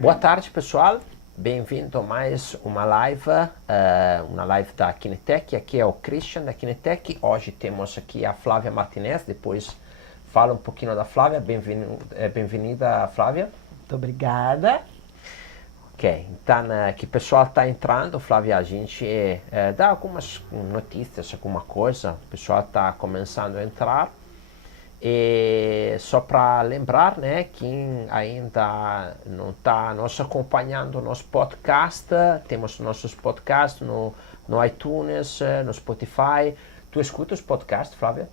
Boa tarde, pessoal. Bem-vindo a mais uma live da Kinetec. Aqui é o Christian da Kinetec. Hoje temos aqui a Flávia Martinez. Depois fala um pouquinho da Flávia. Bem-vinda, Flávia. Muito obrigada. Ok, então que o pessoal está entrando, Flávia, a gente dá algumas notícias, alguma coisa. O pessoal está começando a entrar. E só para lembrar, né, quem ainda não está nos acompanhando nos podcasts, temos nossos podcasts no iTunes, no Spotify. Tu escuta os podcasts, Flávia?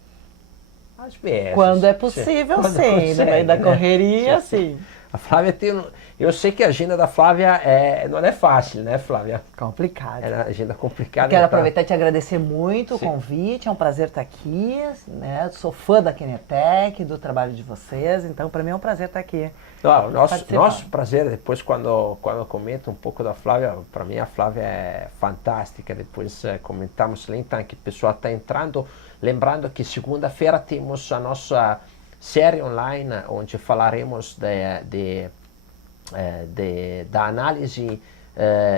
Às vezes. Quando é possível, Quando sim. consegue, No meio da né? correria, sim. A Flávia tem. Eu sei que a agenda da Flávia não é fácil, né, Flávia? Complicado. É uma agenda complicada. Quero então. aproveitar e te agradecer muito o convite, é um prazer estar aqui, né? Sou fã da Kinetec, do trabalho de vocês, então para mim é um prazer estar aqui. Não, nosso prazer, depois quando eu comento um pouco da Flávia, para mim a Flávia é fantástica, depois comentamos lá, então que o pessoal está entrando, lembrando que segunda-feira temos a nossa série online, onde falaremos da análise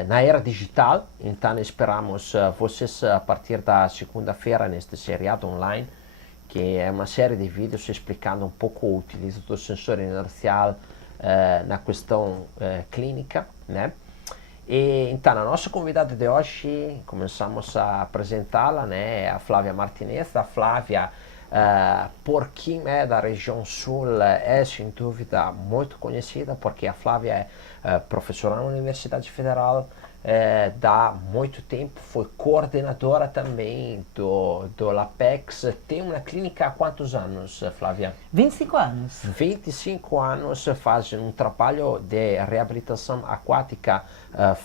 na era digital, então esperamos vocês a partir da segunda-feira neste seriado online, que é uma série de vídeos explicando um pouco o utilizo do sensor inercial na questão clínica, né? E então a nossa convidada de hoje, começamos a apresentá-la, né? É a Flávia Martinez. A Flávia, por quem é da região sul, é sem dúvida muito conhecida, porque a Flávia é professora na Universidade Federal há muito tempo, foi coordenadora também do LAPEX. Tem uma clínica há quantos anos, Flávia? 25 anos. 25 anos, faz um trabalho de reabilitação aquática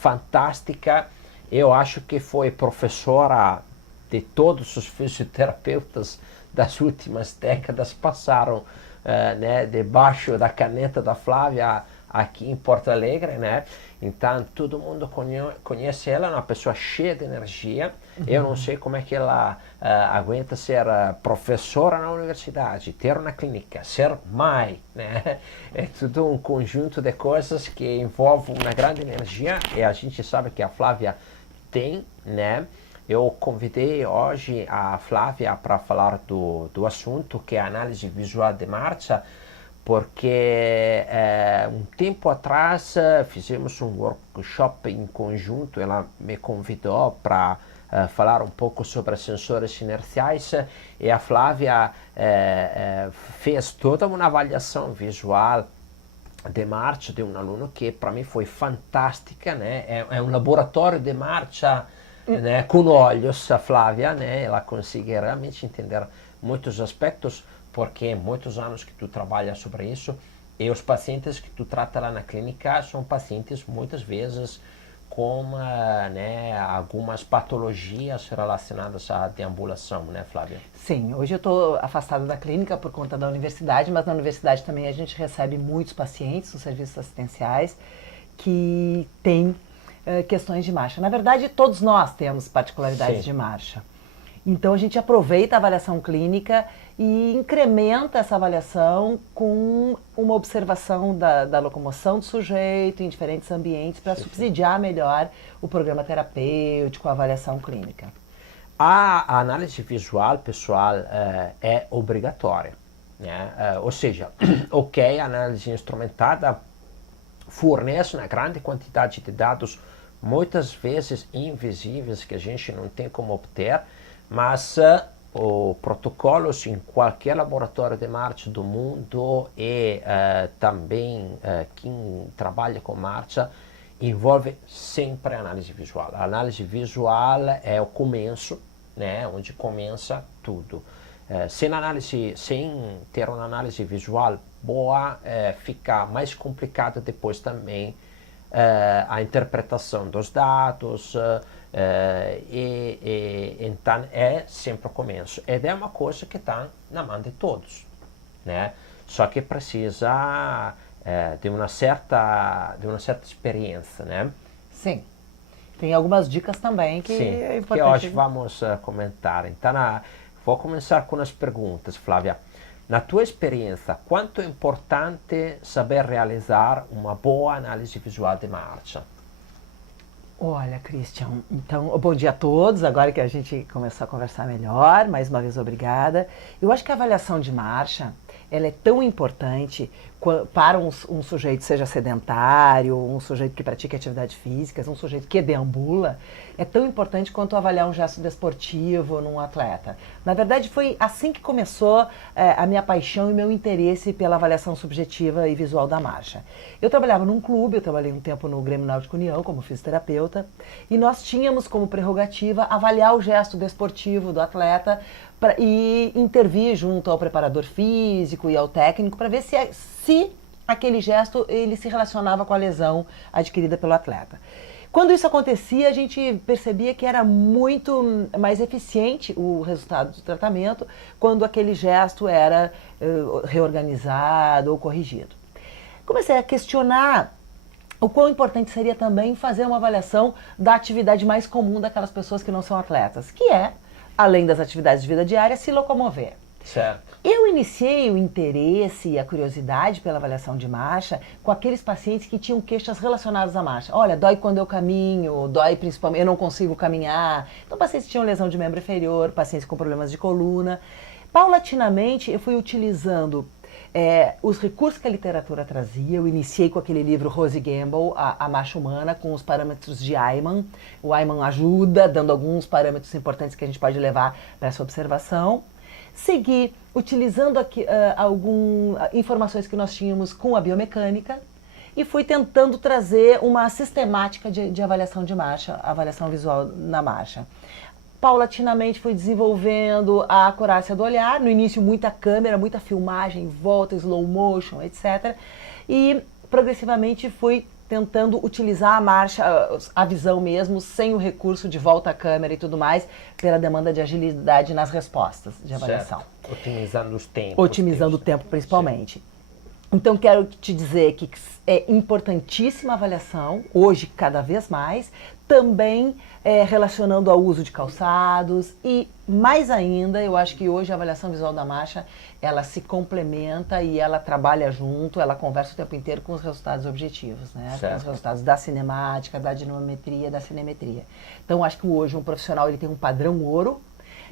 fantástica. Eu acho que foi professora de todos os fisioterapeutas das últimas décadas, passaram né, debaixo da caneta da Flávia aqui em Porto Alegre, né? Então todo mundo conhece ela, é uma pessoa cheia de energia. Eu não sei como é que ela aguenta ser professora na universidade, ter uma clínica, ser mãe, né? É tudo um conjunto de coisas que envolve uma grande energia, e a gente sabe que a Flávia tem, né? Eu convidei hoje a Flávia para falar do assunto, que é a análise visual de marcha, porque um tempo atrás fizemos um workshop em conjunto. Ela me convidou para falar um pouco sobre sensores inerciais, e a Flávia fez toda uma avaliação visual de marcha de um aluno que para mim foi fantástica, né? É um laboratório de marcha, né, com olhos, a Flávia, né? Ela consegue realmente entender muitos aspectos, porque muitos anos que tu trabalha sobre isso, e os pacientes que tu trata lá na clínica são pacientes muitas vezes com né, algumas patologias relacionadas à deambulação, né, Flávia? Sim, hoje eu estou afastada da clínica por conta da universidade, mas na universidade também a gente recebe muitos pacientes nos serviços assistenciais que têm questões de marcha. Na verdade, todos nós temos particularidades Sim. de marcha. Então a gente aproveita a avaliação clínica e incrementa essa avaliação com uma observação da locomoção do sujeito em diferentes ambientes para subsidiar melhor o programa terapêutico, a avaliação clínica. A análise visual, pessoal, é obrigatória, né? Ou seja, ok, a análise instrumentada fornece uma grande quantidade de dados, muitas vezes invisíveis, que a gente não tem como obter, mas os protocolos em qualquer laboratório de marcha do mundo, e também quem trabalha com marcha, envolve sempre a análise visual. A análise visual é o começo, né, onde começa tudo. Sem ter uma análise visual boa, fica mais complicado depois também a interpretação dos dados, então é sempre o começo. E é uma coisa que está na mão de todos, né? Só que precisa de uma certa experiência, né? Sim. Tem algumas dicas também que Sim, é que importante. hoje vamos comentar. Então, vou começar com as perguntas, Flávia. na tua experiência, quanto é importante saber realizar uma boa análise visual de marcha? Olha, Christian, então, bom dia a todos. Agora que a gente começou a conversar melhor, mais uma vez obrigada. Eu acho que a avaliação de marcha, ela é tão importante para um sujeito, seja sedentário, um sujeito que pratica atividade física, um sujeito que deambula, é tão importante quanto avaliar um gesto desportivo num atleta. Na verdade, foi assim que começou a minha paixão e meu interesse pela avaliação subjetiva e visual da marcha. Eu trabalhava num clube, eu trabalhei um tempo no Grêmio Náutico União como fisioterapeuta, e nós tínhamos como prerrogativa avaliar o gesto desportivo do atleta e intervir junto ao preparador físico e ao técnico para ver se aquele gesto ele se relacionava com a lesão adquirida pelo atleta. Quando isso acontecia, a gente percebia que era muito mais eficiente o resultado do tratamento quando aquele gesto era reorganizado ou corrigido. Comecei a questionar o quão importante seria também fazer uma avaliação da atividade mais comum daquelas pessoas que não são atletas, que é, além das atividades de vida diária, se locomover. Certo. Eu iniciei o interesse e a curiosidade pela avaliação de marcha com aqueles pacientes que tinham queixas relacionadas à marcha. Olha, dói quando eu caminho, dói principalmente, eu não consigo caminhar. Então, pacientes que tinham lesão de membro inferior, pacientes com problemas de coluna. Paulatinamente, eu fui utilizando os recursos que a literatura trazia. Eu iniciei com aquele livro Rose Gamble, a Marcha Humana, com os parâmetros de Ayman. O Ayman ajuda, dando alguns parâmetros importantes que a gente pode levar para essa observação. Segui utilizando algumas informações que nós tínhamos com a biomecânica e fui tentando trazer uma sistemática de avaliação de marcha, avaliação visual na marcha. Paulatinamente fui desenvolvendo a acurácia do olhar, no início muita câmera, muita filmagem, volta, slow motion, etc. E progressivamente fui tentando utilizar a marcha, a visão mesmo, sem o recurso de volta à câmera e tudo mais, pela demanda de agilidade nas respostas de avaliação. Certo. Otimizando os tempos. Otimizando o tempo, principalmente. Sim. Então, quero te dizer que é importantíssima a avaliação, hoje cada vez mais, também relacionando ao uso de calçados e, mais ainda, eu acho que hoje a avaliação visual da marcha, ela se complementa e ela trabalha junto, ela conversa o tempo inteiro com os resultados objetivos, né? Com os resultados da cinemática, da dinamometria, da cinemetria. Então, acho que hoje um profissional ele tem um padrão ouro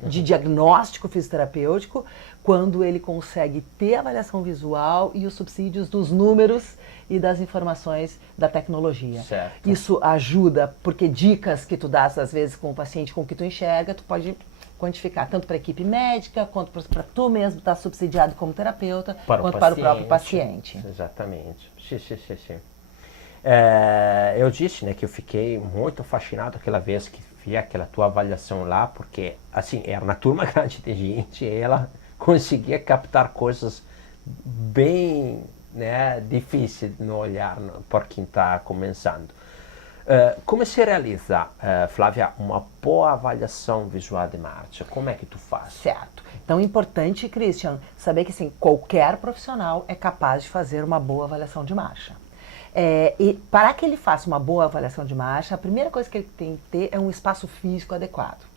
de diagnóstico fisioterapêutico, quando ele consegue ter a avaliação visual e os subsídios dos números e das informações da tecnologia. Certo. Isso ajuda, porque dicas que tu dás, às vezes, com o paciente, com o que tu enxerga, tu pode quantificar, tanto para a equipe médica, quanto para tu mesmo estar subsidiado como terapeuta, quanto para o próprio paciente. Exatamente. Sim. Eu disse, né, que eu fiquei muito fascinado aquela vez que vi aquela tua avaliação lá, porque, assim, era uma turma grande de gente e ela conseguia captar coisas bem, né, difíceis no olhar por quem está começando. Como se realiza, Flávia, uma boa avaliação visual de marcha? Como é que tu faz? Certo. Então é importante, Christian, saber que assim, qualquer profissional é capaz de fazer uma boa avaliação de marcha. E para que ele faça uma boa avaliação de marcha, a primeira coisa que ele tem que ter é um espaço físico adequado.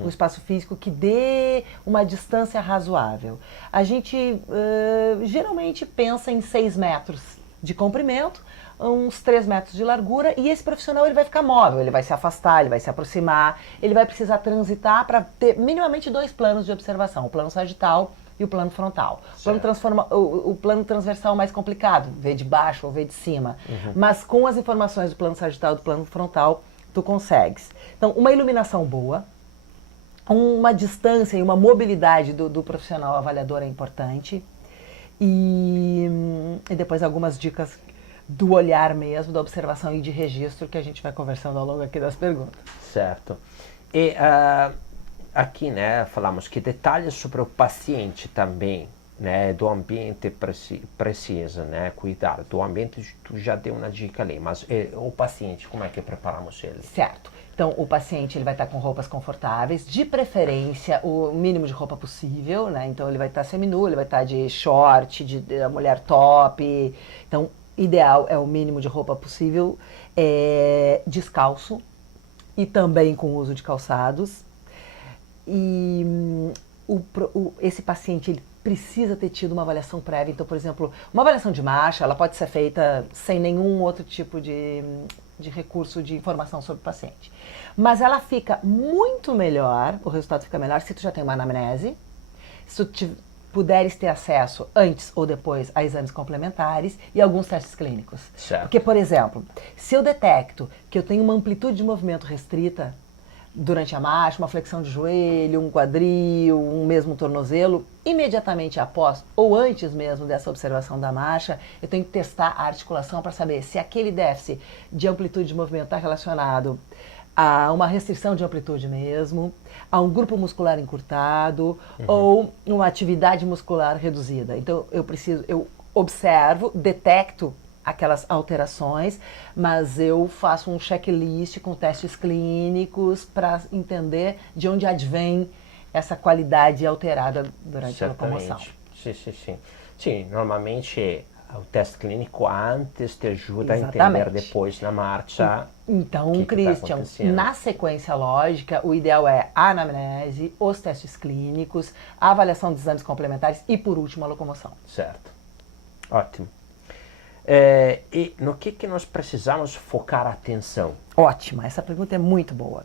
Um espaço físico que dê uma distância razoável. A gente geralmente pensa em 6 metros de comprimento, uns 3 metros de largura, e esse profissional ele vai ficar móvel, ele vai se afastar, ele vai se aproximar, ele vai precisar transitar para ter minimamente 2 planos de observação, o plano sagital e o plano frontal. O plano transversal é mais complicado, ver de baixo ou ver de cima, mas com as informações do plano sagital e do plano frontal, tu consegues. Então, uma iluminação boa, uma distância e uma mobilidade do profissional avaliador é importante, e depois algumas dicas do olhar mesmo, da observação e de registro que a gente vai conversando ao longo aqui das perguntas. Certo. E aqui, né, falamos que detalhes sobre o paciente também, né, do ambiente precisa, né, cuidar do ambiente, tu já deu uma dica ali, mas o paciente, como é que preparamos ele? Certo. Então, o paciente ele vai estar com roupas confortáveis, de preferência o mínimo de roupa possível, né? Então, ele vai estar seminu, ele vai estar de short, de mulher top. Então, ideal é o mínimo de roupa possível, descalço e também com uso de calçados. E esse paciente ele precisa ter tido uma avaliação prévia. Então, por exemplo, uma avaliação de marcha, ela pode ser feita sem nenhum outro tipo de recurso de informação sobre o paciente. Mas ela fica muito melhor, o resultado fica melhor se tu já tem uma anamnese, se tu puderes ter acesso antes ou depois a exames complementares e alguns testes clínicos. Certo. Porque, por exemplo, se eu detecto que eu tenho uma amplitude de movimento restrita durante a marcha, uma flexão de joelho, um quadril, um mesmo tornozelo, imediatamente após ou antes mesmo dessa observação da marcha, eu tenho que testar a articulação para saber se aquele déficit de amplitude de movimento está relacionado a uma restrição de amplitude mesmo, a um grupo muscular encurtado ou uma atividade muscular reduzida. Então eu observo, detecto aquelas alterações, mas eu faço um checklist com testes clínicos para entender de onde advém essa qualidade alterada durante a locomoção. Sim. Sim, normalmente o teste clínico antes te ajuda Exatamente. a entender depois na marcha. Então, que Christian, tá na sequência lógica, o ideal é a anamnese, os testes clínicos, a avaliação de exames complementares e, por último, a locomoção. Certo. Ótimo. E no que nós precisamos focar a atenção? Ótima, essa pergunta é muito boa.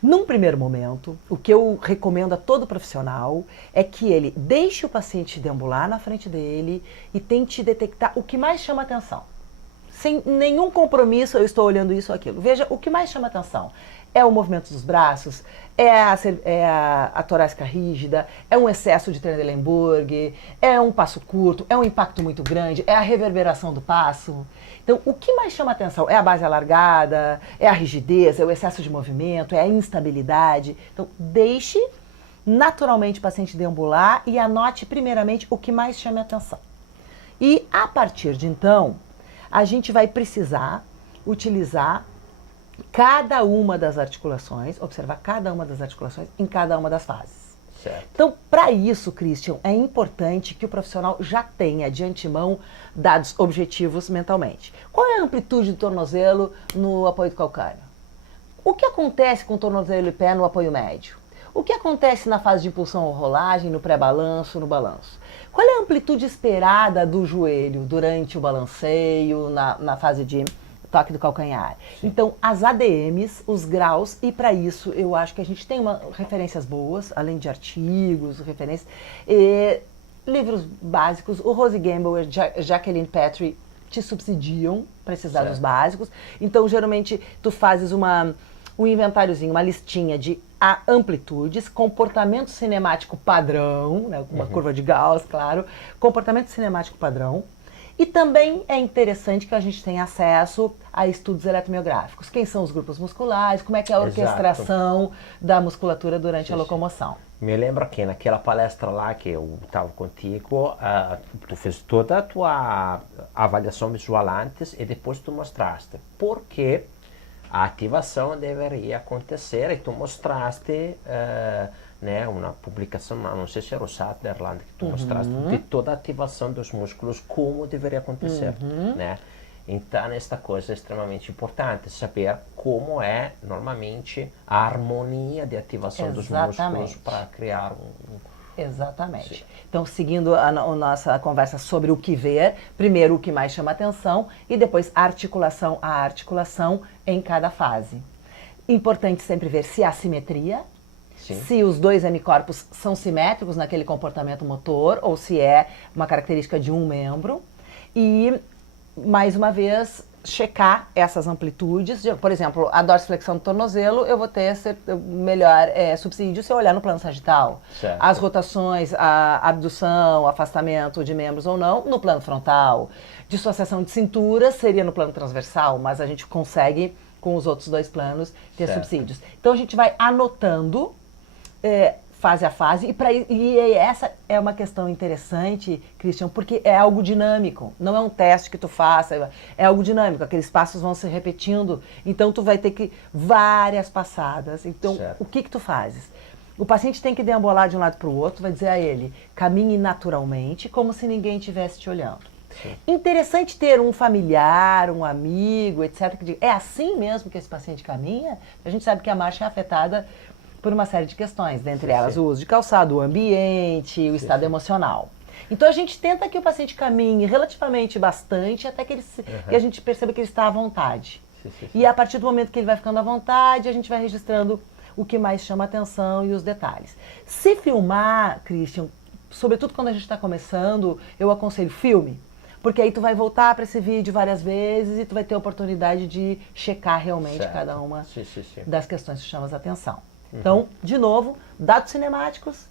Num primeiro momento, o que eu recomendo a todo profissional é que ele deixe o paciente deambular na frente dele e tente detectar o que mais chama atenção. Sem nenhum compromisso, eu estou olhando isso ou aquilo. Veja, o que mais chama atenção é o movimento dos braços, é a torácica rígida, é um excesso de Trendelenburg, é um passo curto, é um impacto muito grande, é a reverberação do passo. Então, o que mais chama atenção é a base alargada, é a rigidez, é o excesso de movimento, é a instabilidade. Então, deixe naturalmente o paciente deambular e anote primeiramente o que mais chama atenção. E, a partir de então, a gente vai precisar utilizar cada uma das articulações, observar cada uma das articulações em cada uma das fases. Certo. Então, para isso, Christian, é importante que o profissional já tenha de antemão dados objetivos mentalmente. Qual é a amplitude do tornozelo no apoio do calcâneo? O que acontece com o tornozelo e pé no apoio médio? O que acontece na fase de impulsão ou rolagem, no pré-balanço, no balanço? Qual é a amplitude esperada do joelho durante o balanceio, na fase de toque do calcanhar? Sim. Então, as ADMs, os graus, e para isso eu acho que a gente tem referências boas, além de artigos, referências, livros básicos. O Rose Gamble e a Jacqueline Petrie te subsidiam para esses dados básicos. Então, geralmente, tu fazes um inventáriozinho, uma listinha de amplitudes, comportamento cinemático padrão, né, com uma curva de Gauss, claro, comportamento cinemático padrão. E também é interessante que a gente tenha acesso a estudos eletromiográficos. Quem são os grupos musculares, como é que é a orquestração da musculatura durante a locomoção. Me lembro que naquela palestra lá que eu estava contigo, tu fez toda a tua avaliação visual antes e depois tu mostraste porque a ativação deveria acontecer e tu mostraste uma publicação, não sei se era o Sutherland, que tu mostraste de toda a ativação dos músculos, como deveria acontecer, né? Então, esta coisa é extremamente importante, saber como é, normalmente, a harmonia de ativação dos músculos para criar Exatamente. Sim. Então, seguindo a nossa conversa sobre o que ver, primeiro o que mais chama atenção e depois a articulação em cada fase. Importante sempre ver se há simetria, Sim. se os dois hemicorpos são simétricos naquele comportamento motor ou se é uma característica de um membro. E, mais uma vez, checar essas amplitudes. Por exemplo, a dorsiflexão do tornozelo, eu vou ter melhor subsídio se eu olhar no plano sagital. Certo. As rotações, a abdução, afastamento de membros ou não, no plano frontal. Dissociação de cintura seria no plano transversal, mas a gente consegue, com os outros dois planos, ter subsídios. Então a gente vai anotando fase a fase, e essa é uma questão interessante, Christian, porque é algo dinâmico, não é um teste que tu faça, é algo dinâmico, aqueles passos vão se repetindo, então tu vai ter que várias passadas. Então, certo. O que tu fazes? O paciente tem que deambular de um lado para o outro, vai dizer a ele, caminhe naturalmente, como se ninguém estivesse te olhando. Sim. Interessante ter um familiar, um amigo, etc., que diga, é assim mesmo que esse paciente caminha? A gente sabe que a marcha é afetada por uma série de questões, dentre Sim, elas sim. o uso de calçado, o ambiente, o estado emocional. Então a gente tenta que o paciente caminhe relativamente bastante até que, que a gente perceba que ele está à vontade. Sim, sim, sim. E a partir do momento que ele vai ficando à vontade, a gente vai registrando o que mais chama atenção e os detalhes. Se filmar, Christian, sobretudo quando a gente está começando, eu aconselho filme. Porque aí tu vai voltar para esse vídeo várias vezes e tu vai ter a oportunidade de checar realmente Certo. cada uma Sim, sim, sim. das questões que chamas a atenção. Então, de novo, dados cinemáticos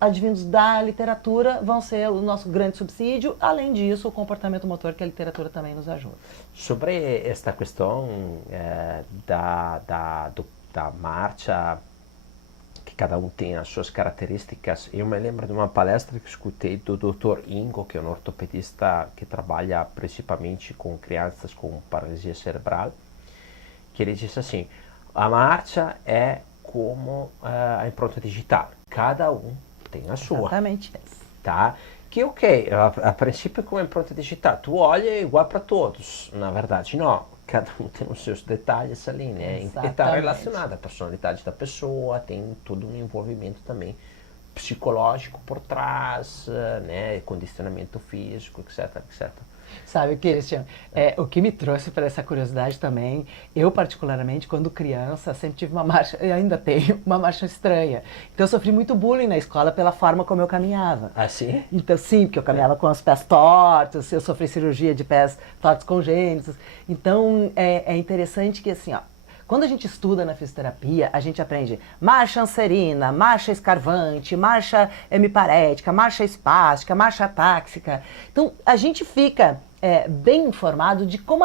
advindos da literatura vão ser o nosso grande subsídio. Além disso, o comportamento motor, que a literatura também nos ajuda. Sobre esta questão da marcha, que cada um tem as suas características, eu me lembro de uma palestra que escutei do Dr. Ingo, que é um ortopedista que trabalha principalmente com crianças com paralisia cerebral, que ele disse assim: a marcha é como a impronta digital, cada um tem a sua. Exatamente isso. Tá? Que ok, a princípio como impronta digital, tu olha é igual para todos, na verdade não, cada um tem os seus detalhes ali, né? E está relacionado à personalidade da pessoa, tem todo um envolvimento também psicológico por trás, né? Condicionamento físico, etc, etc. Sabe, Christian, o que me trouxe para essa curiosidade também, eu particularmente, quando criança, sempre tive uma marcha, e ainda tenho, uma marcha estranha. Então eu sofri muito bullying na escola pela forma como eu caminhava. Ah, sim? Então sim, porque eu caminhava com os pés tortos, eu sofri cirurgia de pés tortos congênitos. Então é interessante que assim, ó, quando a gente estuda na fisioterapia, a gente aprende marcha anserina, marcha escarvante, marcha hemiparética, marcha espástica, marcha táxica. Então, a gente fica bem informado de como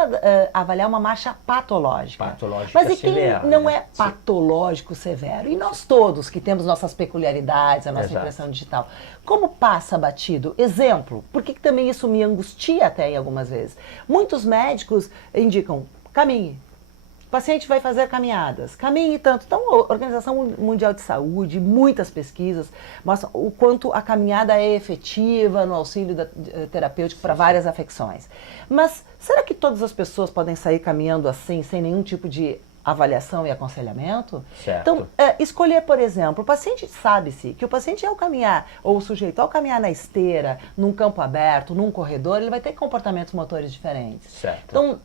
avaliar uma marcha patológica. Patológica. Mas e quem severa, não né? é patológico severo? E nós todos que temos nossas peculiaridades, a nossa Exato. impressão digital. Como passa batido? Exemplo, por que também isso me angustia até em algumas vezes? Muitos médicos indicam, caminhe. O paciente vai fazer caminhadas, caminhe tanto. Então, a Organização Mundial de Saúde, muitas pesquisas mostram o quanto a caminhada é efetiva no auxílio terapêutico para várias afecções. Mas será que todas as pessoas podem sair caminhando assim, sem nenhum tipo de avaliação e aconselhamento? Certo. Então, escolher, por exemplo, o paciente sabe-se que o paciente ao caminhar, ou o sujeito ao caminhar na esteira, num campo aberto, num corredor, ele vai ter comportamentos motores diferentes. Certo. Então,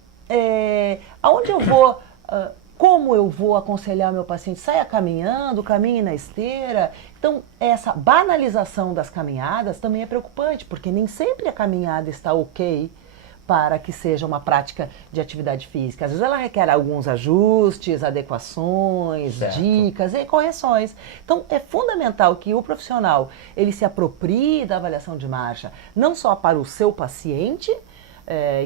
aonde eu vou... como eu vou aconselhar meu paciente? Saia caminhando, caminhe na esteira. Então, essa banalização das caminhadas também é preocupante, porque nem sempre a caminhada está ok para que seja uma prática de atividade física. Às vezes ela requer alguns ajustes, adequações, certo. dicas e correções. Então, é fundamental que o profissional ele se aproprie da avaliação de marcha, não só para o seu paciente,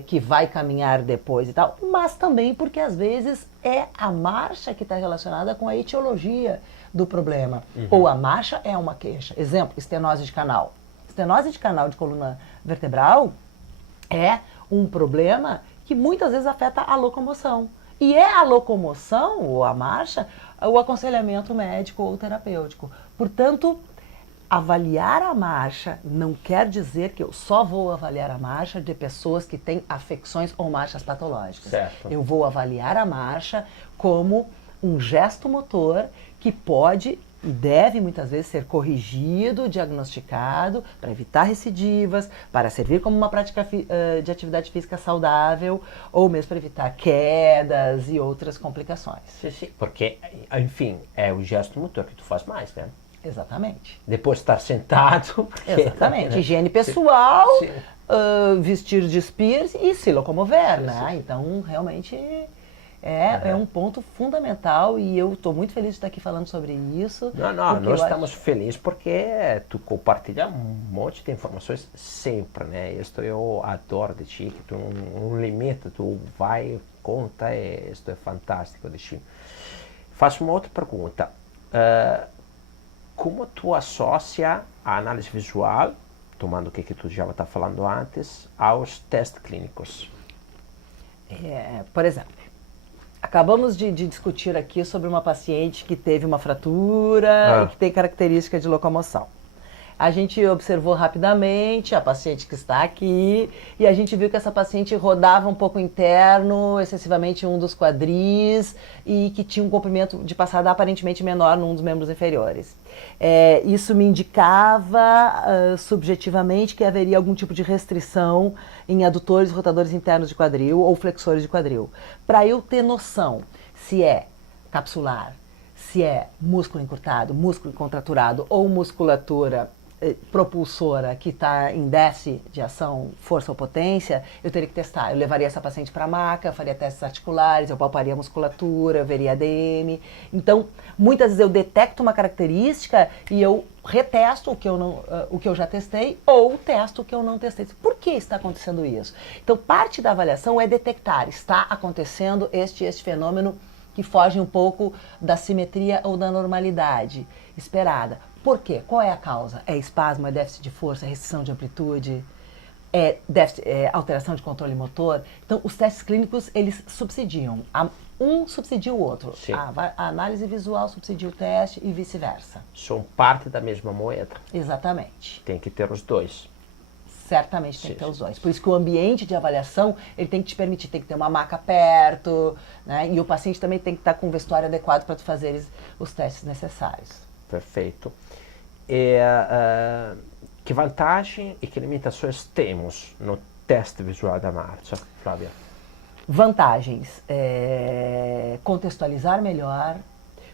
que vai caminhar depois e tal, mas também porque às vezes é a marcha que está relacionada com a etiologia do problema. Ou a marcha é uma queixa. Exemplo, estenose de canal. Estenose de canal de coluna vertebral é um problema que muitas vezes afeta a locomoção. E é a locomoção, ou a marcha, o aconselhamento médico ou terapêutico. Portanto, avaliar a marcha não quer dizer que eu só vou avaliar a marcha de pessoas que têm afecções ou marchas patológicas. Certo. Eu vou avaliar a marcha como um gesto motor que pode e deve muitas vezes ser corrigido, diagnosticado, para evitar recidivas, para servir como uma prática de atividade física saudável, ou mesmo para evitar quedas e outras complicações. Sim, sim. Porque, enfim, é o gesto motor que tu faz mais, né? Exatamente. Depois de estar sentado. Porque, Exatamente. né? Higiene pessoal, Sim. vestir de spears e se locomover, Sim, né? sim. Então, realmente é um ponto fundamental e eu estou muito feliz de estar aqui falando sobre isso. Não, nós estamos felizes porque tu compartilha um monte de informações sempre, né? Isso eu adoro de ti, que tu não limita, tu vai, conta, isso é fantástico de ti. Faço uma outra pergunta. Como tu associa a análise visual, tomando o que tu já está falando antes, aos testes clínicos? Por exemplo, acabamos de discutir aqui sobre uma paciente que teve uma fratura e que tem característica de locomoção. A gente observou rapidamente a paciente que está aqui e a gente viu que essa paciente rodava um pouco interno, excessivamente em um dos quadris e que tinha um comprimento de passada aparentemente menor num dos membros inferiores. Isso me indicava subjetivamente que haveria algum tipo de restrição em adutores e rotadores internos de quadril ou flexores de quadril. Para eu ter noção se é capsular, se é músculo encurtado, músculo contraturado ou musculatura propulsora que está em déficit de ação, força ou potência, eu teria que testar. Eu levaria essa paciente para a maca, faria testes articulares, eu palparia a musculatura, eu veria ADM. Então, muitas vezes eu detecto uma característica e eu retesto o que eu já testei ou testo o que eu não testei. Por que está acontecendo isso? Então, parte da avaliação é detectar, está acontecendo este fenômeno que foge um pouco da simetria ou da normalidade esperada. Por quê? Qual é a causa? É espasmo, é déficit de força, é restrição de amplitude, é alteração de controle motor? Então, os testes clínicos, eles subsidiam. Um subsidia o outro. A análise visual subsidia o teste e vice-versa. São parte da mesma moeda. Exatamente. Tem que ter os dois. Certamente tem que ter os dois. Por isso que o ambiente de avaliação, ele tem que te permitir, tem que ter uma maca perto, né? E o paciente também tem que estar com o vestuário adequado para tu fazeres os testes necessários. Perfeito. Que vantagem e que limitações temos no teste visual da marcha, Flávia? Vantagens. Contextualizar melhor,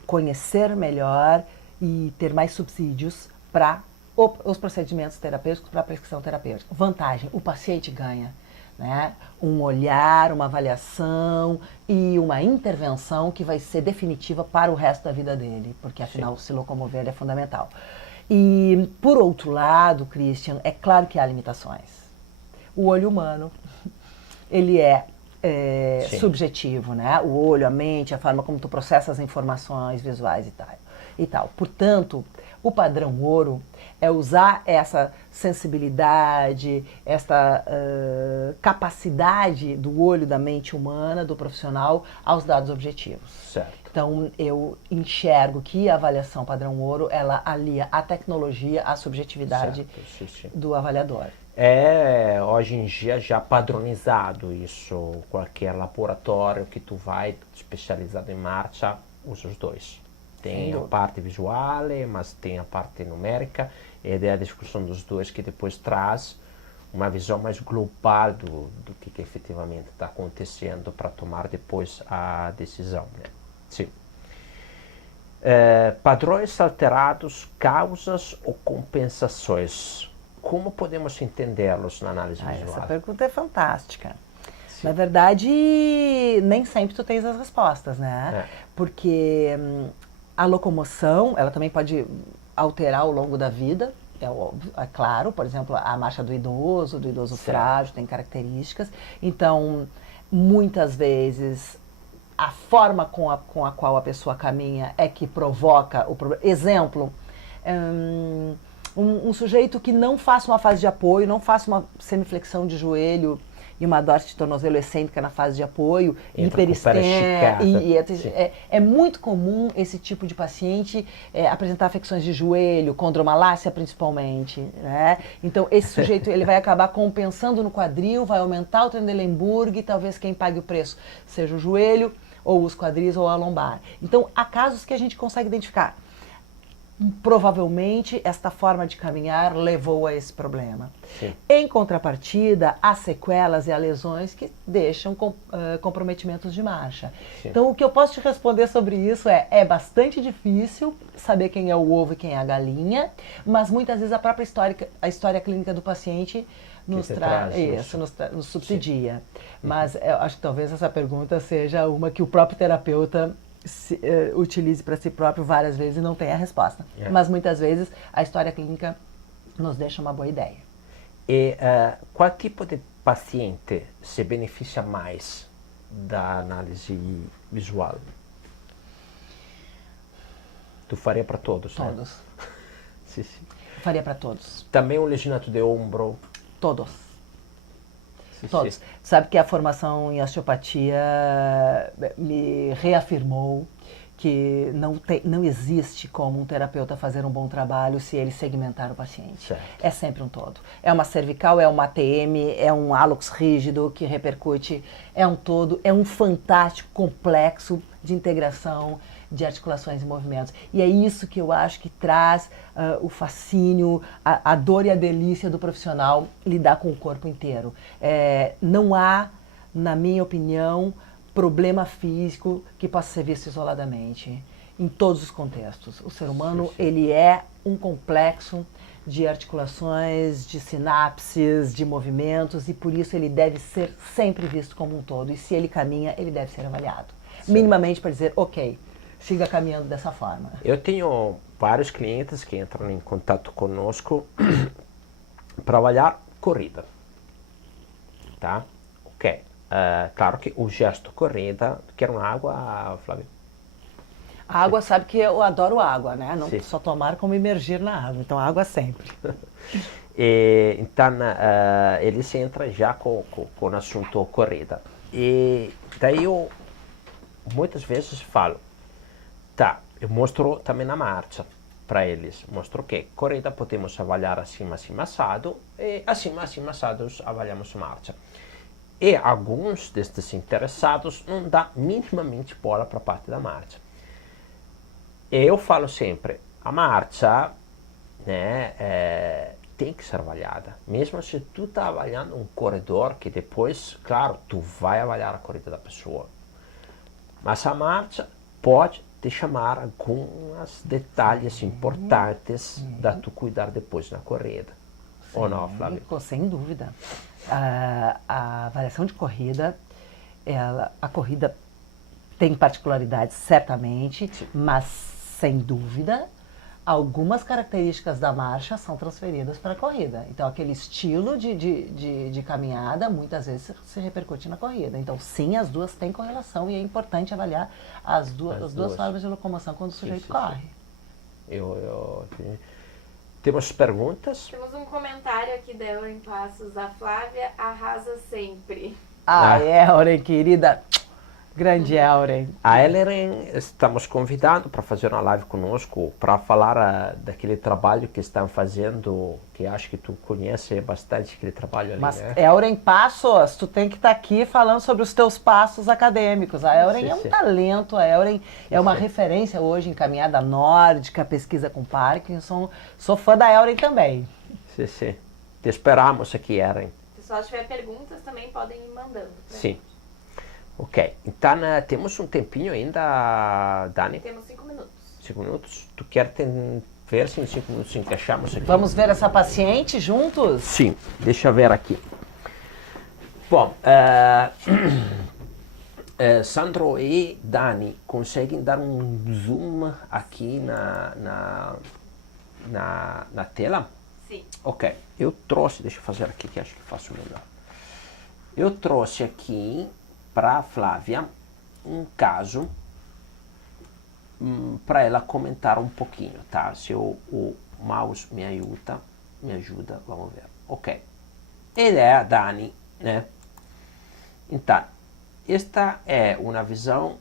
conhecer melhor e ter mais subsídios para os procedimentos terapêuticos, para a prescrição terapêutica. Vantagem, o paciente ganha, né? Um olhar, uma avaliação e uma intervenção que vai ser definitiva para o resto da vida dele, porque afinal se locomover é fundamental. E por outro lado, Christian, é claro que há limitações. O olho humano, ele é subjetivo, né? O olho, a mente, a forma como tu processa as informações visuais e tal. Portanto, o padrão ouro é usar essa sensibilidade, essa capacidade do olho, da mente humana, do profissional, aos dados objetivos. Certo. Então, eu enxergo que a avaliação padrão ouro, ela alia a tecnologia à subjetividade do avaliador. Hoje em dia já padronizado isso, qualquer laboratório que tu vai especializado em marcha, usa os dois. Tem a parte visual, mas tem a parte numérica, e daí a discussão dos dois que depois traz uma visão mais global do que efetivamente está acontecendo para tomar depois a decisão, né? Sim. Padrões alterados, causas ou compensações? Como podemos entendê-los na análise visual? Essa pergunta é fantástica. Sim. Na verdade, nem sempre tu tens as respostas, né? Porque a locomoção, ela também pode alterar ao longo da vida, é óbvio, é claro. Por exemplo, a marcha do idoso frágil, tem características. Então, muitas vezes, a forma com a qual a pessoa caminha é que provoca o problema. Exemplo, um sujeito que não faça uma fase de apoio, não faça uma semiflexão de joelho e uma dorte de tornozelo excêntrica na fase de apoio, hiperestenia, é muito comum esse tipo de paciente apresentar afecções de joelho, condromalácia principalmente, né? Então esse sujeito ele vai acabar compensando no quadril, vai aumentar o Trendelenburg, e talvez quem pague o preço seja o joelho, ou os quadris, ou a lombar. Então há casos que a gente consegue identificar. Provavelmente esta forma de caminhar levou a esse problema. Sim. Em contrapartida, há sequelas e há lesões que deixam comprometimentos de marcha. Sim. Então o que eu posso te responder sobre isso é bastante difícil saber quem é o ovo e quem é a galinha, mas muitas vezes a própria história clínica do paciente nos subsidia. Mas eu acho que talvez essa pergunta seja uma que o próprio terapeuta utilize para si próprio várias vezes e não tenha a resposta. Mas muitas vezes a história clínica nos deixa uma boa ideia. E qual tipo de paciente se beneficia mais da análise visual? Tu faria para todos, Todos. Né? Sim. Faria para todos. Também o lesionato de ombro? Todos. Todos. Sabe que a formação em osteopatia me reafirmou que não existe como um terapeuta fazer um bom trabalho se ele segmentar o paciente. Certo. É sempre um todo. É uma cervical, é uma ATM, é um hálux rígido que repercute, é um todo, é um fantástico complexo de integração de articulações e movimentos. E é isso que eu acho que traz o fascínio, a dor e a delícia do profissional lidar com o corpo inteiro. Não há, na minha opinião, problema físico que possa ser visto isoladamente, em todos os contextos. O ser humano, ele é um complexo de articulações, de sinapses, de movimentos, e por isso ele deve ser sempre visto como um todo. E se ele caminha, ele deve ser avaliado. Minimamente para dizer, ok, siga caminhando dessa forma. Eu tenho vários clientes que entram em contato conosco para avaliar corrida. Tá? Ok. Claro que o gesto corrida, quer uma água, Flávio? A água, sabe que eu adoro água, né? Não Sim. só tomar como imergir na água. Então, água sempre. Então, eles entram já com o assunto corrida. E daí eu muitas vezes falo, tá, eu mostro também na marcha para eles. Mostro que corrida podemos avaliar acima, assado, e acima, assados avaliamos marcha. E alguns destes interessados não dá minimamente bola para a parte da marcha. E eu falo sempre, a marcha, né, tem que ser avaliada. Mesmo se tu está avaliando um corredor, que depois, claro, tu vai avaliar a corrida da pessoa. Mas a marcha pode te chamar alguns detalhes importantes da tu cuidar depois na corrida. Sim, ou não, Flávio? Sem dúvida. A avaliação de corrida, a corrida tem particularidades, certamente, sim, mas, sem dúvida, algumas características da marcha são transferidas para a corrida. Então, aquele estilo de caminhada, muitas vezes, se repercute na corrida. Então, sim, as duas têm correlação e é importante avaliar as duas formas de locomoção quando o sujeito corre. Temos perguntas? Temos um comentário aqui da Euren Passos. A Flávia arrasa sempre. Euren, querida. Grande Euren. A Euren estamos convidando para fazer uma live conosco para falar daquele trabalho que estão fazendo, que acho que tu conhece bastante aquele trabalho ali, mas, né? Euren Passos, tu tem que estar aqui falando sobre os teus passos acadêmicos. A Euren é um talento, a Euren é uma referência hoje em caminhada nórdica, pesquisa com Parkinson. Sou fã da Euren também. Sim. Te esperamos aqui, Euren. Se o pessoal tiver perguntas, também podem ir mandando. Né? Sim. Ok, então temos um tempinho ainda, Dani? Temos 5 minutos. 5 minutos? Tu quer ver se em 5 minutos encaixamos aqui? Vamos ver essa paciente juntos? Sim, deixa eu ver aqui. Bom, Sandro e Dani, conseguem dar um zoom aqui na tela? Sim. Ok, eu trouxe, deixa eu fazer aqui que acho que faço melhor. Eu trouxe aqui para a Flávia um caso para ela comentar um pouquinho, tá? Se o mouse me ajuda, vamos ver. Ok. Ele é a Dani, né? Então, esta é uma visão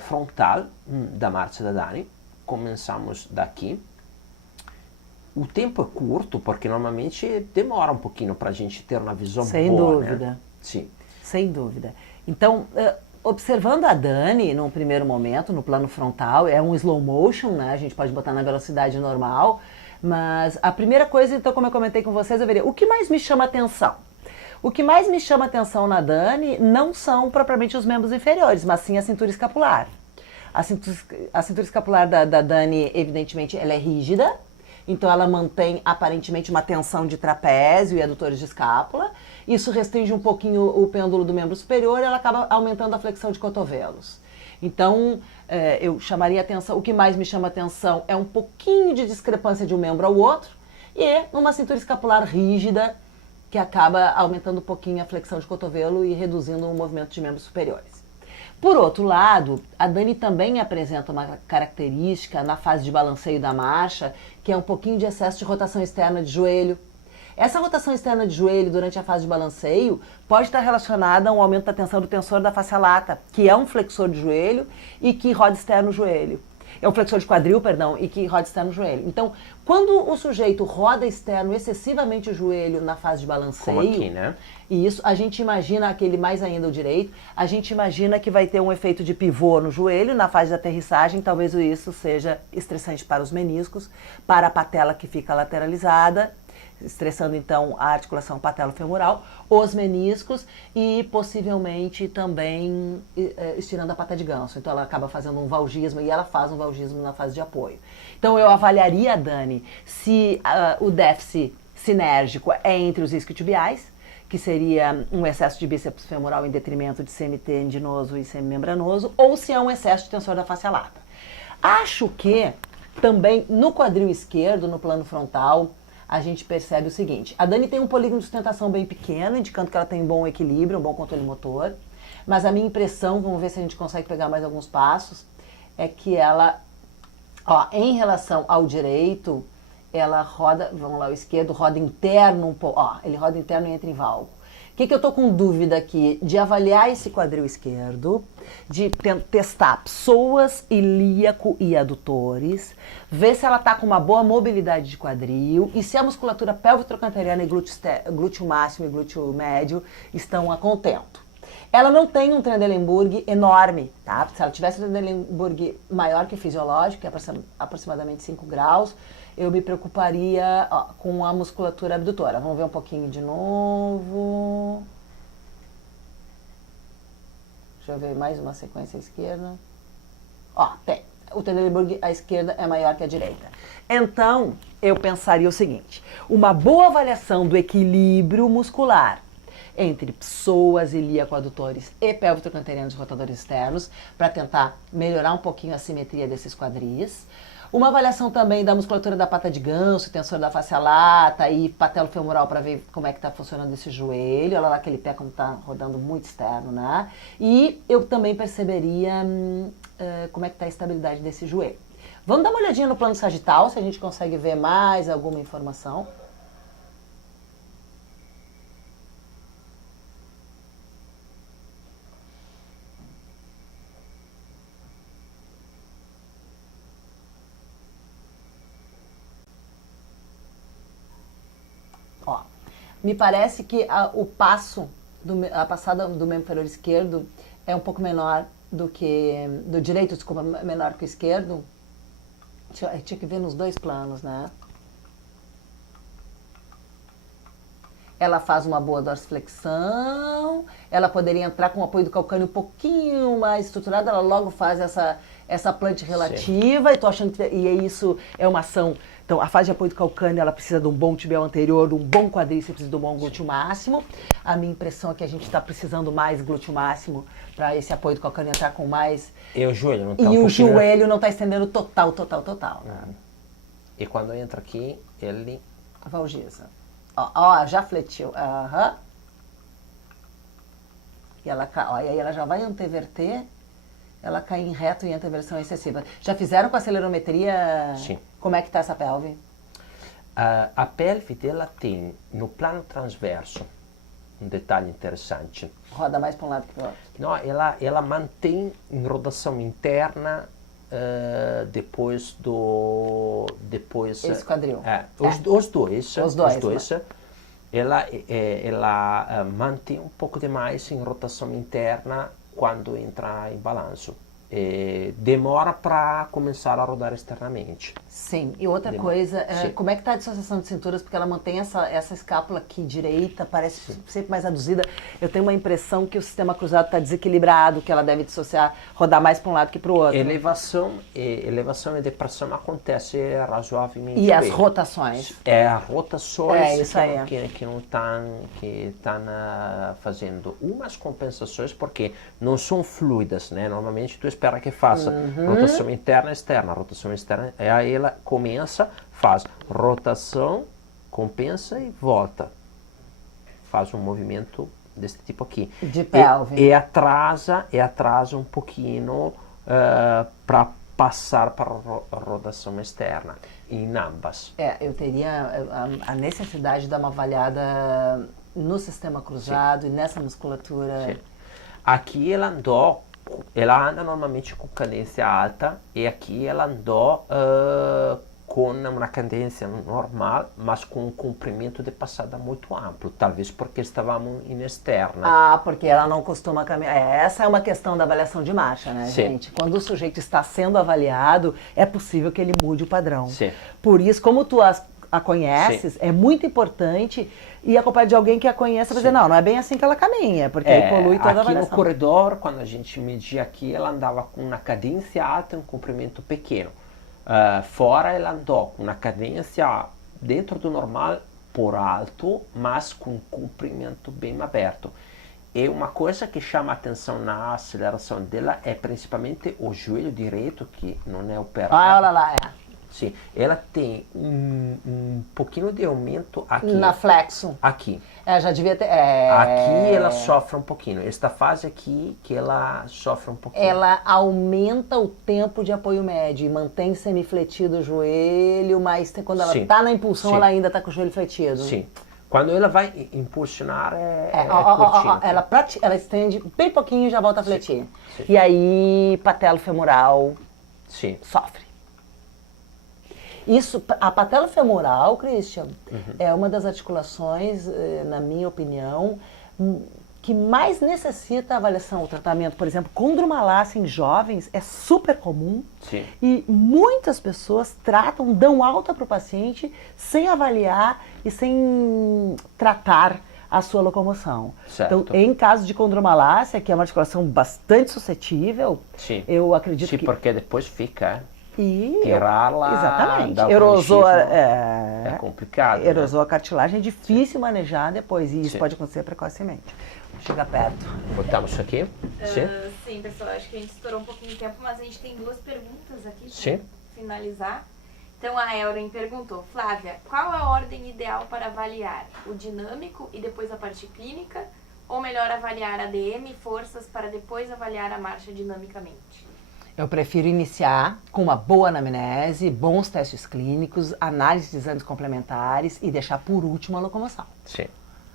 frontal da marcha da Dani. Começamos daqui. O tempo é curto, porque normalmente demora um pouquinho para a gente ter uma visão boa, sem dúvida. Né? Sim. Sem dúvida. Então, observando a Dani, num primeiro momento, no plano frontal, é um slow motion, né? A gente pode botar na velocidade normal, mas a primeira coisa, então, como eu comentei com vocês, eu veria, o que mais me chama atenção? O que mais me chama atenção na Dani não são propriamente os membros inferiores, mas sim a cintura escapular. A cintura escapular da Dani, evidentemente, ela é rígida, então ela mantém aparentemente uma tensão de trapézio e adutores de escápula. Isso restringe um pouquinho o pêndulo do membro superior e ela acaba aumentando a flexão de cotovelos. Então, eu chamaria atenção, o que mais me chama atenção é um pouquinho de discrepância de um membro ao outro e uma cintura escapular rígida que acaba aumentando um pouquinho a flexão de cotovelo e reduzindo o movimento de membros superiores. Por outro lado, a Dani também apresenta uma característica na fase de balanceio da marcha, que é um pouquinho de excesso de rotação externa de joelho. Essa rotação externa de joelho durante a fase de balanceio pode estar relacionada a um aumento da tensão do tensor da fascia lata, que é um flexor de joelho e que roda externo o joelho. É o flexor de quadril, perdão, e que roda externo o joelho. Então, quando o sujeito roda externo excessivamente o joelho na fase de balanceio... Como aqui, né? Isso, a gente imagina aquele mais ainda o direito, a gente imagina que vai ter um efeito de pivô no joelho, na fase de aterrissagem, talvez isso seja estressante para os meniscos, para a patela que fica lateralizada, estressando então a articulação patelofemoral, os meniscos e possivelmente também estirando a pata de ganso. Então ela acaba fazendo um valgismo e ela faz um valgismo na fase de apoio. Então eu avaliaria, Dani, se o déficit sinérgico é entre os isquiotibiais, que seria um excesso de bíceps femoral em detrimento de semitendinoso e semimembranoso, ou se é um excesso de tensor da face lata. Acho que também no quadril esquerdo, no plano frontal, a gente percebe o seguinte: a Dani tem um polígono de sustentação bem pequeno, indicando que ela tem um bom equilíbrio, um bom controle motor, mas a minha impressão, vamos ver se a gente consegue pegar mais alguns passos, é que ela, em relação ao direito, ela roda, vamos lá, o esquerdo roda interno um pouco, ele roda interno e entra em valgo. O que eu tô com dúvida aqui? De avaliar esse quadril esquerdo, de testar psoas, ilíaco e adutores, ver se ela tá com uma boa mobilidade de quadril e se a musculatura pélvico-trochanteriana e glúteo máximo e glúteo médio estão a contento. Ela não tem um Trendelenburg enorme, tá? Se ela tivesse um Trendelenburg maior que o fisiológico, que é aproximadamente 5 graus, eu me preocuparia com a musculatura abdutora. Vamos ver um pouquinho de novo. Deixa eu ver mais uma sequência à esquerda. Tem. O Trendelenburg à esquerda é maior que a direita. Então, eu pensaria o seguinte: uma boa avaliação do equilíbrio muscular entre psoas, ilíaco, adutores e pélvico-trochanterianos rotadores externos, para tentar melhorar um pouquinho a simetria desses quadris. Uma avaliação também da musculatura da pata de ganso, tensor da face lata e patelofemoral para ver como é que está funcionando esse joelho. Olha lá aquele pé como está rodando muito externo, né? E eu também perceberia como é que está a estabilidade desse joelho. Vamos dar uma olhadinha no plano sagital, se a gente consegue ver mais alguma informação. Me parece que o passo, a passada do membro inferior esquerdo é um pouco menor do que, do direito, desculpa, menor que o esquerdo. Tinha que ver nos dois planos, né? Ela faz uma boa dorsiflexão, ela poderia entrar com o apoio do calcâneo um pouquinho mais estruturado, ela logo faz essa plante relativa. Sim. E tô achando que isso é uma ação. Então, a fase de apoio do calcâneo, ela precisa de um bom tibial anterior, de um bom quadríceps e de um bom glúteo máximo. A minha impressão é que a gente está precisando mais glúteo máximo para esse apoio do calcâneo entrar com mais... E o joelho não está o joelho não está estendendo total. E quando entra aqui, ele... Valgiza. Já fletiu. E ela, e aí ela já vai anteverter, ela cai em reto e anteversão excessiva. Já fizeram com a acelerometria? Sim. Como é que está essa pelve? A pelve dela tem, no plano transverso, um detalhe interessante. Roda mais para um lado que para o outro. Não, ela mantém em rotação interna depois do... Esse quadril. Os dois. Ela mantém um pouco demais em rotação interna quando entra em balanço. Demora para começar a rodar externamente. Sim, e outra coisa, como é que está a dissociação de cinturas? Porque ela mantém essa escápula aqui direita, parece sempre mais aduzida. Eu tenho uma impressão que o sistema cruzado está desequilibrado, que ela deve dissociar, rodar mais para um lado que para o outro. Elevação e depressão acontece razoavelmente bem. E as rotações? As rotações isso aí. que não estão fazendo umas compensações, porque não são fluidas, né? Normalmente tu espera que faça rotação interna e externa, rotação externa, e aí ela começa, faz rotação, compensa e volta. Faz um movimento desse tipo aqui. De pelve. E atrasa um pouquinho para passar para a rotação externa, em ambas. Eu teria a necessidade de dar uma avaliada no sistema cruzado. Sim. E nessa musculatura. Sim. Aqui ela andou ela anda normalmente com cadência alta e aqui ela andou com uma cadência normal, mas com um comprimento de passada muito amplo, talvez porque estávamos em externa. Ah, porque ela não costuma caminhar. Essa é uma questão da avaliação de marcha, né, Sim. gente? Quando o sujeito está sendo avaliado, é possível que ele mude o padrão. Sim. Por isso, como tu a conheces, é muito importante ir acompanhado de alguém que a conhece para dizer, não é bem assim que ela caminha, porque aí polui toda a aqui avaliação. no corredor, quando a gente media aqui, ela andava com uma cadência alta e um comprimento pequeno. Fora ela andou com uma cadência dentro do normal por alto, mas com um comprimento bem aberto. E uma coisa que chama a atenção na aceleração dela é principalmente o joelho direito, que não é operado. Ah, olha lá, Sim, ela tem um pouquinho de aumento aqui. na flexo. Aqui. Já devia ter... Aqui ela sofre um pouquinho. Esta fase aqui que ela sofre um pouquinho. Ela aumenta o tempo de apoio médio e mantém semifletido o joelho, mas quando ela está na impulsão, ela ainda está com o joelho fletido. Sim. Quando ela vai impulsionar, curtinho. Ela estende bem pouquinho e já volta a fletir. Sim. E aí, patelo femoral sofre. Isso, a patela femoral, Christian, é uma das articulações, na minha opinião, que mais necessita avaliação ou tratamento. Por exemplo, condromalácia em jovens é super comum. Sim. E muitas pessoas dão alta para o paciente sem avaliar e sem tratar a sua locomoção. Certo. Então, em caso de condromalácia, que é uma articulação bastante suscetível, eu acredito que... Sim, porque depois fica... E tirá-la. Exatamente. Erosou é complicado. Erosou a cartilagem, é difícil manejar depois. E isso pode acontecer precocemente. Chega perto. Botamos isso aqui? Sim, pessoal, acho que a gente estourou um pouquinho de tempo, mas a gente tem 2 perguntas aqui para finalizar. Então a Elren perguntou, Flávia, qual a ordem ideal para avaliar? O dinâmico e depois a parte clínica? Ou melhor avaliar ADM e forças para depois avaliar a marcha dinamicamente? Eu prefiro iniciar com uma boa anamnese, bons testes clínicos, análise de exames complementares e deixar por último a locomoção. Sim.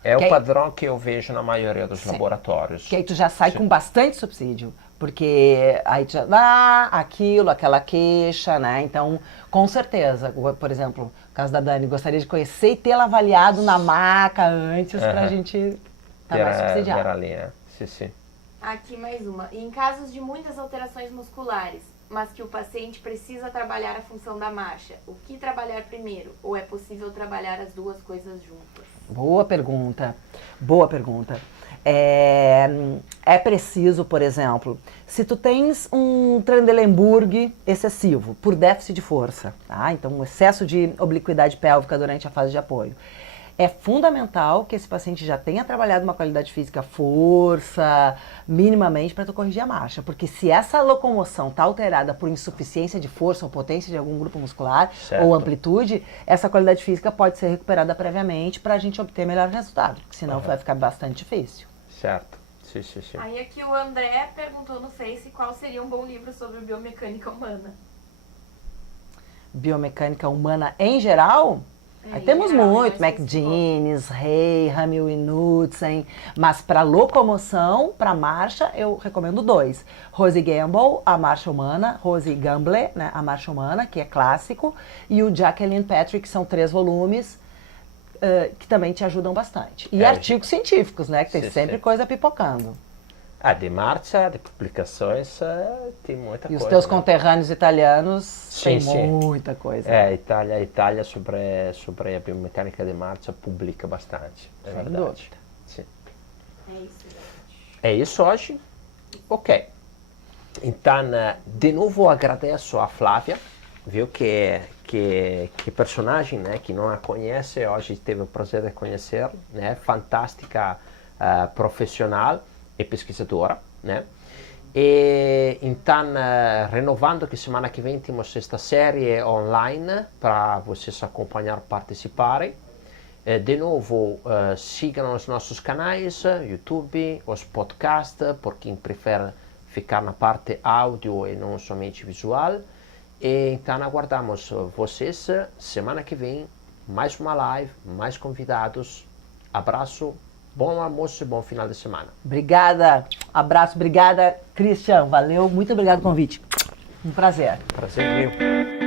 É o padrão que eu vejo na maioria dos laboratórios. Que aí tu já sai com bastante subsídio, porque aí tu já dá aquela queixa, né? Então, com certeza, por exemplo, no caso da Dani, gostaria de conhecer e tê-la avaliado na maca antes pra gente estar mais subsidiado. Ali, né? Sim. Aqui mais uma. Em casos de muitas alterações musculares, mas que o paciente precisa trabalhar a função da marcha, o que trabalhar primeiro? Ou é possível trabalhar as duas coisas juntas? Boa pergunta. É preciso, por exemplo, se tu tens um Trendelenburg excessivo, por déficit de força, tá? Então um excesso de obliquidade pélvica durante a fase de apoio, é fundamental que esse paciente já tenha trabalhado uma qualidade física, força, minimamente, para tu corrigir a marcha. Porque se essa locomoção está alterada por insuficiência de força ou potência de algum grupo muscular ou amplitude, essa qualidade física pode ser recuperada previamente para a gente obter melhor resultado. Porque senão vai ficar bastante difícil. Certo. Sim. Aí aqui o André perguntou no Face qual seria um bom livro sobre biomecânica humana. Biomecânica humana em geral? Aí temos muito, McGinnis, Rey, Hamill e Knudsen, mas para locomoção, para marcha, eu recomendo 2. Rosie Gamble, A Marcha Humana, Rosie Gamble, né, A Marcha Humana, que é clássico, e o Jacqueline Patrick, são 3 volumes, que também te ajudam bastante. E artigos científicos, né, que tem sempre coisa pipocando. De marcha, de publicações, tem muita coisa. E os teus conterrâneos italianos tem muita coisa. Itália sobre a biomecânica de marcha publica bastante. É verdade. Sim. É isso hoje? Ok. Então, de novo agradeço a Flávia, viu que personagem, né, que não a conhece, hoje teve o prazer de conhecer, né, fantástica profissional e pesquisadora, né? E então, renovando que semana que vem temos esta série online para vocês acompanhar, participarem. De novo, sigam os nossos canais, YouTube, os podcasts, por quem prefere ficar na parte áudio e não somente visual. E então aguardamos vocês semana que vem, mais uma live, mais convidados. Abraço Bom almoço e bom final de semana. Obrigada, abraço, obrigada, Christian, valeu, muito obrigado pelo convite. Um prazer. Prazer meu.